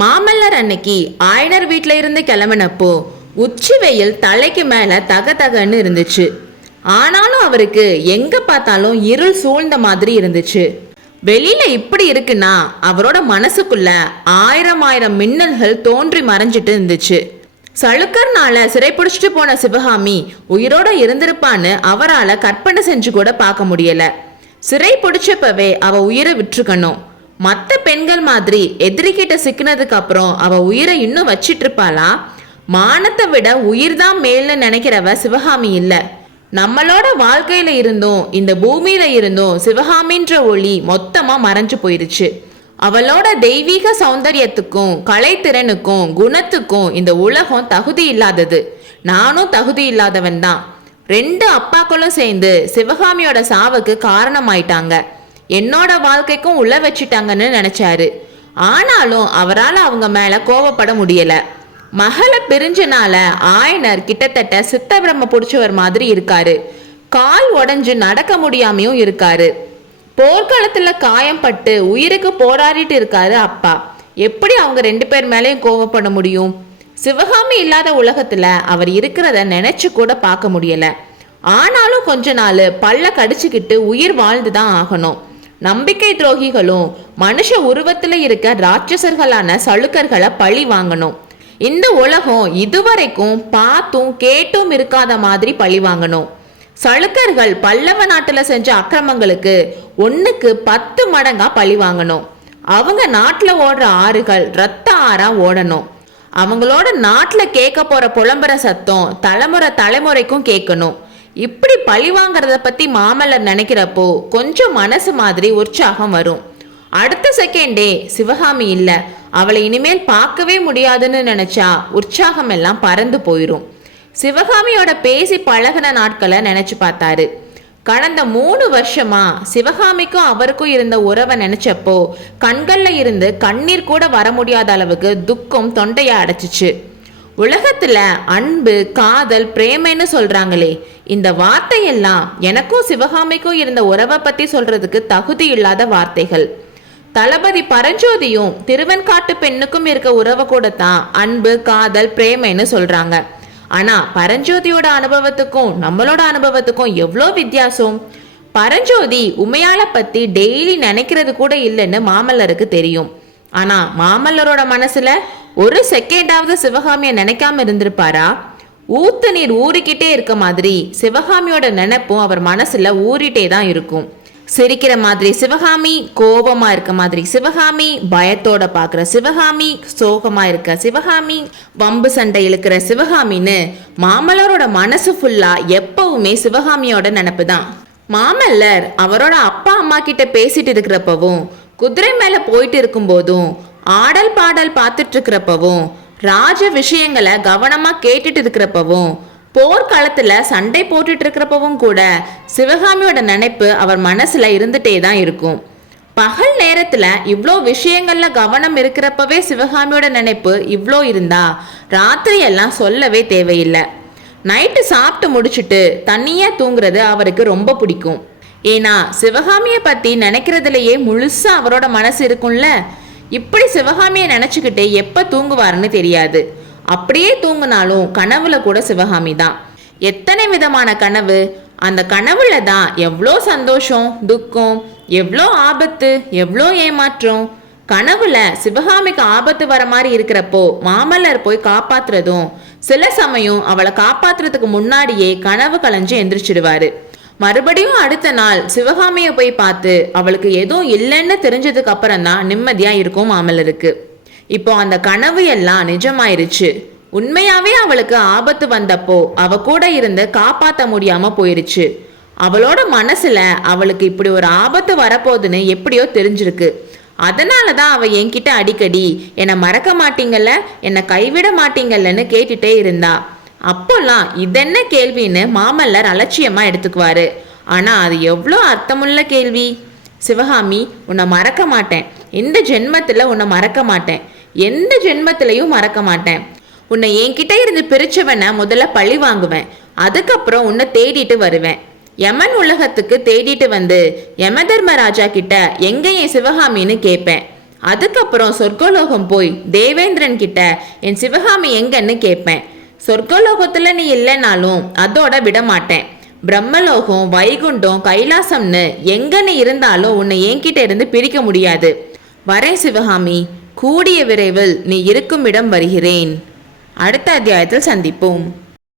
மாமல்லர் அன்னைக்கு ஆயனர் வீட்டில இருந்து கிளம்பினப்போ உச்சி வெயில் தலைக்கு மேல தக தகன்னு இருந்துச்சு. ஆனாலும் அவருக்கு எங்க பார்த்தாலும் இருள் சூழ்ந்த மாதிரி இருந்துச்சு. வெளியில இப்படி இருக்குன்னா அவரோட மனசுக்குள்ள ஆயிரம் ஆயிரம் மின்னல்கள் தோன்றி மறைஞ்சிட்டு இருந்துச்சு. சளுக்கர்னால சிறைப்பிடிச்சிட்டு போன சிவகாமி உயிரோட இருந்திருப்பான்னு அவரால் கற்பனை செஞ்சு கூட பார்க்க முடியல. சிறை பிடிச்சப்பவே அவ உயிரை விட்டுருக்கணும். மற்ற பெண்கள் மாதிரி எதிரிகிட்ட சிக்கினதுக்கு அப்புறம் அவ உயிரை இன்னும் வச்சிட்டு இருப்பாளா? மானத்தை விட உயிர் தான் மேல்னு நினைக்கிறவ சிவகாமி இல்ல. நம்மளோட வாழ்க்கையில இருந்தும் இந்த பூமியில இருந்தும் சிவகாமின்ற ஒளி மொத்தமா மறைஞ்சு போயிருச்சு. அவளோட தெய்வீக சௌந்தரியத்துக்கும் கலைத்திறனுக்கும் குணத்துக்கும் இந்த உலகம் தகுதி இல்லாதது. நானும் தகுதி இல்லாதவன் தான். 2 அப்பாக்களும் சேர்ந்து சிவகாமியோட சாவுக்கு காரணமாயிட்டாங்க. என்னோட வாழ்க்கைக்கும் உள்ள வச்சிட்டாங்கன்னு நினைச்சாரு. ஆனாலும் அவரால் அவங்க மேல கோவப்பட முடியல. மகளை பிரிஞ்சனால ஆயனர் கிட்டத்தட்ட சித்தபிரம பிடிச்சவர் மாதிரி இருக்காரு. கால் உடஞ்சு நடக்க முடியாமையும் இருக்காரு. போர்க்காலத்துல காயம்பட்டு உயிருக்கு போராடிட்டு இருக்காரு அப்பா. எப்படி அவங்க 2 பேர் மேலேயும் கோவப்பட முடியும்? சிவகாமி இல்லாத உலகத்துல அவர் இருக்கிறத நினைச்சு கூட பார்க்க முடியல. ஆனாலும் கொஞ்ச நாள் பல்ல கடிச்சுக்கிட்டு உயிர் வாழ்ந்துதான் ஆகணும். நம்பிக்கை துரோகிகளும் மனுஷ உருவத்துல இருக்க ராட்சசர்களான சளுக்கர்களை பழி வாங்கணும். இந்த உலகம் இதுவரைக்கும் பார்த்தும் கேட்டும் இருக்காத மாதிரி பழி வாங்கணும். சளுக்கர்கள் பல்லவ நாட்டுல செஞ்ச அக்கிரமங்களுக்கு 1க்கு 10 மடங்கா பழி வாங்கணும். அவங்க நாட்டுல ஓடுற ஆறுகள் ரத்த ஆறா ஓடணும். அவங்களோட நாட்டுல கேட்க போற புலம்புற சத்தம் தலைமுறைக்கும் கேட்கணும். இப்படி பழி வாங்கறத பத்தி மாமல்லர் நினைக்கிறப்போ கொஞ்சம் மனசு மாதிரி உற்சாகம் வரும். அடுத்த செகண்டே சிவகாமி இல்ல, அவளை இனிமேல் பார்க்கவே முடியாதுன்னு நினைச்சா உற்சாகம் எல்லாம் பறந்து போயிரும். சிவகாமியோட பேசி பழகின நாட்களை நினைச்சு பார்த்தாரு. கடந்த 3 வருஷமா சிவகாமிக்கும் அவருக்கும் இருந்த உறவை நினைச்சப்போ கண்கள்ல இருந்து கண்ணீர் கூட வர முடியாத அளவுக்கு துக்கம் தொண்டையை அடைச்சிச்சு. உலகத்துல அன்பு, காதல், பிரேமைன்னு சொல்றாங்களே, இந்த வார்த்தையெல்லாம் எனக்கும் சிவகாமிக்கும் இருந்த உறவை பத்தி சொல்றதுக்கு தகுதி இல்லாத வார்த்தைகள். தளபதி பரஞ்சோதியும் திருவெண்காட்டு பெண்ணுக்கும் இருக்க உறவை கூட தான் அன்பு, காதல், பிரேமைன்னு சொல்றாங்க. ஆனா பரஞ்சோதியோட அனுபவத்துக்கும் நம்மளோட அனுபவத்துக்கும் எவ்வளோ வித்தியாசம். பரஞ்சோதி உமையாள பத்தி டெய்லி நினைக்கிறது கூட இல்லைன்னு மாமல்லருக்கு தெரியும். ஆனா மாமல்லரோட மனசுல ஒரு செகண்டாவது சிவகாமிய நினைக்காம இருந்திருப்பாரா? ஊத்து நீர் ஊறிக்கிட்டே இருக்க மாதிரி சிவகாமியோட நினைப்பும் அவர் மனசுல ஊறிட்டே தான் இருக்கும். சிரிக்கிற மாதிரி சிவகாமி, கோபமா இருக்க மாதிரி சிவகாமி, பயத்தோட பாக்குற சிவகாமி, சோகமா இருக்க சிவகாமி, வம்பு சண்டை இழுக்கிற சிவகாமின்னு மாமல்லரோட மனசு ஃபுல்லா எப்பவுமே சிவகாமியோட நினப்பு தான். மாமல்லர் அவரோட அப்பா அம்மா கிட்ட பேசிட்டு இருக்கிறப்பவும், குதிரை மேல போயிட்டு இருக்கும் போதும், ஆடல் பாடல் பார்த்துட்டு இருக்கிறப்பவும், ராஜ விஷயங்களை கவனமா கேட்டுட்டு இருக்கிறப்பவும், போர்க்காலத்துல சண்டை போட்டுட்டு இருக்கிறப்பவும் கூட சிவகாமியோட நினைப்பு அவர் மனசுல இருந்துட்டே தான் இருக்கும். பகல் நேரத்துல இவ்வளோ விஷயங்கள்ல கவனம் இருக்கிறப்பவே சிவகாமியோட நினைப்பு இவ்வளோ இருந்தா ராத்திரி எல்லாம் சொல்லவே தேவையில்லை. நைட்டு சாப்பிட்டு முடிச்சுட்டு தனியா தூங்குறது அவருக்கு ரொம்ப பிடிக்கும். ஏன்னா சிவகாமியை பத்தி நினைக்கிறதுலயே முழுசா அவரோட மனசு இருக்கும்ல. இப்படி சிவகாமியை நினைச்சுக்கிட்டே எப்ப தூங்குவாருன்னு தெரியாது. அப்படியே தூங்கினாலும் கனவுல கூட சிவகாமி தான். எத்தனை விதமான கனவு! அந்த கனவுல தான் எவ்வளோ சந்தோஷம், துக்கம், எவ்வளோ ஆபத்து, எவ்வளோ ஏமாற்றம். கனவுல சிவகாமிக்கு ஆபத்து வர மாதிரி இருக்கிறப்போ மாமல்லர் போய் காப்பாத்துறதும், சில சமயம் அவளை காப்பாத்துறதுக்கு முன்னாடியே கனவு கலைஞ்சு எந்திரிச்சிடுவாரு. மறுபடியும் அடுத்த நாள் சிவகாமியை போய் பார்த்து அவளுக்கு எதுவும் இல்லைன்னு தெரிஞ்சதுக்கு அப்புறம் தான் நிம்மதியா இருக்கும் மாமல்லருக்கு. இப்போ அந்த கனவு எல்லாம் நிஜமாயிருச்சு. உண்மையாவே அவளுக்கு ஆபத்து வந்தப்போ அவ கூட இருந்து காப்பாற்ற முடியாம போயிருச்சு. அவளோட மனசுல அவளுக்கு இப்படி ஒரு ஆபத்து வரப்போகுதுன்னு எப்படியோ தெரிஞ்சிருக்கு. அதனாலதான் அவ என்கிட்ட அடிக்கடி என்னை மறக்க மாட்டீங்கல்ல, என்னை கைவிட மாட்டீங்கல்லன்னு கேட்டுட்டே இருந்தா. அப்போல்லாம் இதென்ன கேள்வின்னு மாமல்லர் அலட்சியமா எடுத்துக்குவாரு. ஆனா அது எவ்வளோ அர்த்தமுள்ள கேள்வி. சிவகாமி, உன்னை மறக்க மாட்டேன், இந்த ஜென்மத்துல உன்னை மறக்க மாட்டேன், எந்த ஜென்மத்திலையும் மறக்க மாட்டேன். உன்னை என்கிட்ட இருந்து பிரிச்சவனை முதல்ல பழி வாங்குவேன், அதுக்கப்புறம் உன்னை தேடிட்டு வருவேன். யமன் உலகத்துக்கு தேடிட்டு வந்து யமதர்மராஜா கிட்ட எங்க என் சிவகாமின்னு கேட்பேன். அதுக்கப்புறம் சொர்க்கலோகம் போய் தேவேந்திரன் கிட்ட என் சிவகாமி எங்கன்னு கேட்பேன். சொர்க்கலோகத்துல நீ இல்லைனாலும் அதோட விட மாட்டேன். பிரம்மலோகம், வைகுண்டம், கைலாசம்னு எங்க நீ இருந்தாலும் உன்னை என்கிட்ட இருந்து பிரிக்க முடியாது. வரேன் சிவகாமி, கூடிய விரைவில் நீ இருக்கும் இடம் வருகிறேன். அடுத்த அத்தியாயத்தில் சந்திப்போம்.